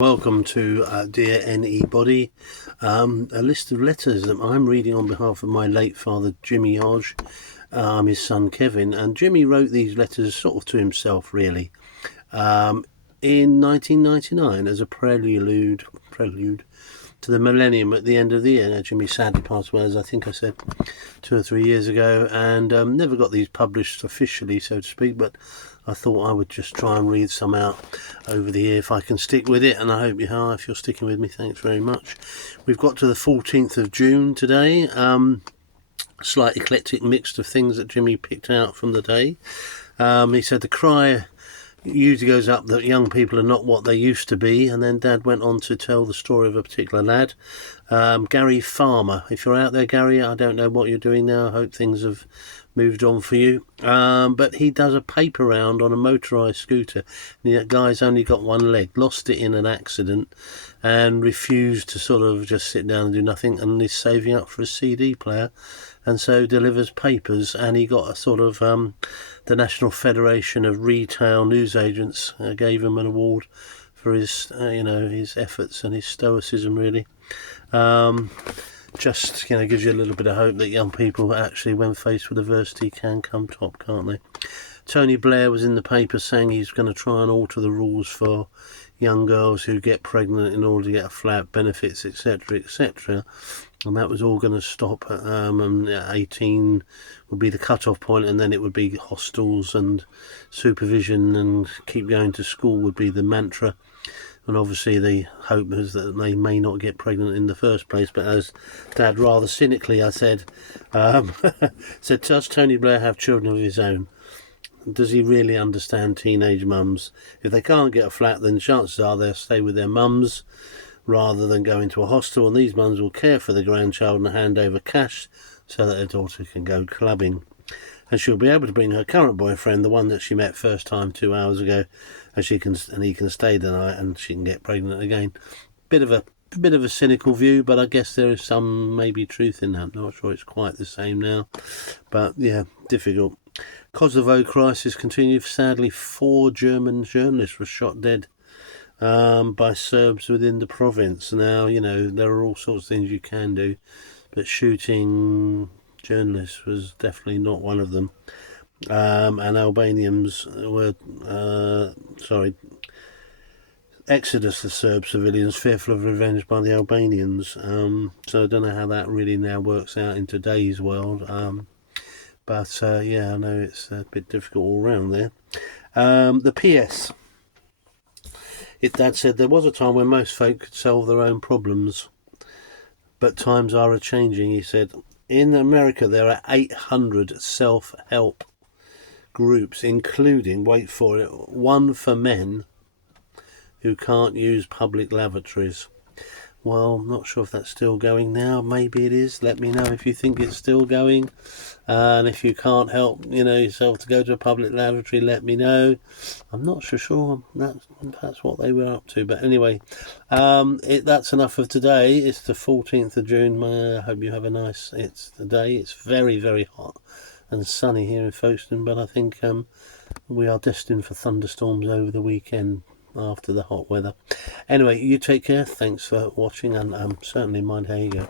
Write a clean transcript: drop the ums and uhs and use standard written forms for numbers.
Welcome to Dear N.E. Body, a list of letters that I'm reading on behalf of my late father Jimmy Hodge. I'm his son Kevin, and Jimmy wrote these letters sort of to himself really in 1999 as a prelude to the millennium at the end of the year. Now, Jimmy sadly passed away, as I think I said 2 or 3 years ago, and never got these published officially, so to speak, but I thought I would just try and read some out over the year if I can stick with it, and I hope you are. If you're sticking with me, thanks very much. We've got to the 14th of June today. Slight eclectic mix of things that Jimmy picked out from the day. He said the cry usually goes up that young people are not what they used to be, and then Dad went on to tell the story of a particular lad, Gary Farmer. If you're out there, Gary, I don't know what you're doing now. I hope things have moved on for you, but he does a paper round on a motorised scooter. The guy's only got one leg, lost it in an accident, and refused to sort of just sit down and do nothing, and is saving up for a CD player, and so delivers papers. And he got a sort of the National Federation of Retail Newsagents gave him an award for his his efforts and his stoicism, really. Just gives you a little bit of hope that young people actually, when faced with adversity, can come top, can't they? Tony Blair was in the paper saying he's going to try and alter the rules for young girls who get pregnant in order to get a flat, benefits, etc., etc. And that was all going to stop. And 18 would be the cut-off point, and then it would be hostels and supervision and keep going to school would be the mantra. And obviously the hope is that they may not get pregnant in the first place. But as Dad rather cynically, I said, does Tony Blair have children of his own? Does he really understand teenage mums? If they can't get a flat, then chances are they'll stay with their mums rather than go into a hostel. And these mums will care for the grandchild and hand over cash so that their daughter can go clubbing. And she'll be able to bring her current boyfriend, the one that she met first time 2 hours ago, and he can stay the night, and she can get pregnant again. Bit of a cynical view, but I guess there is some maybe truth in that. Not sure it's quite the same now, but yeah, difficult. Kosovo crisis continued. Sadly, 4 German journalists were shot dead by Serbs within the province. Now, there are all sorts of things you can do, but shooting journalists was definitely not one of them. And Albanians were, exodus of Serb civilians fearful of revenge by the Albanians. So I don't know how that really now works out in today's world. But I know it's a bit difficult all round there. The PS. Dad said there was a time when most folk could solve their own problems, but times are a-changing, he said. In America, there are 800 self-help groups, including, wait for it, one for men who can't use public lavatories. Well, I'm not sure if that's still going now. Maybe it is. Let me know if you think it's still going. And if you can't help, yourself to go to a public lavatory, let me know. I'm not sure that's what they were up to. But anyway, that's enough of today. It's the 14th of June. I hope you have it's the day. It's very, very hot and sunny here in Folkestone. But I think we are destined for thunderstorms over the weekend after the hot weather. Anyway, you take care. Thanks for watching, and certainly mind how you go.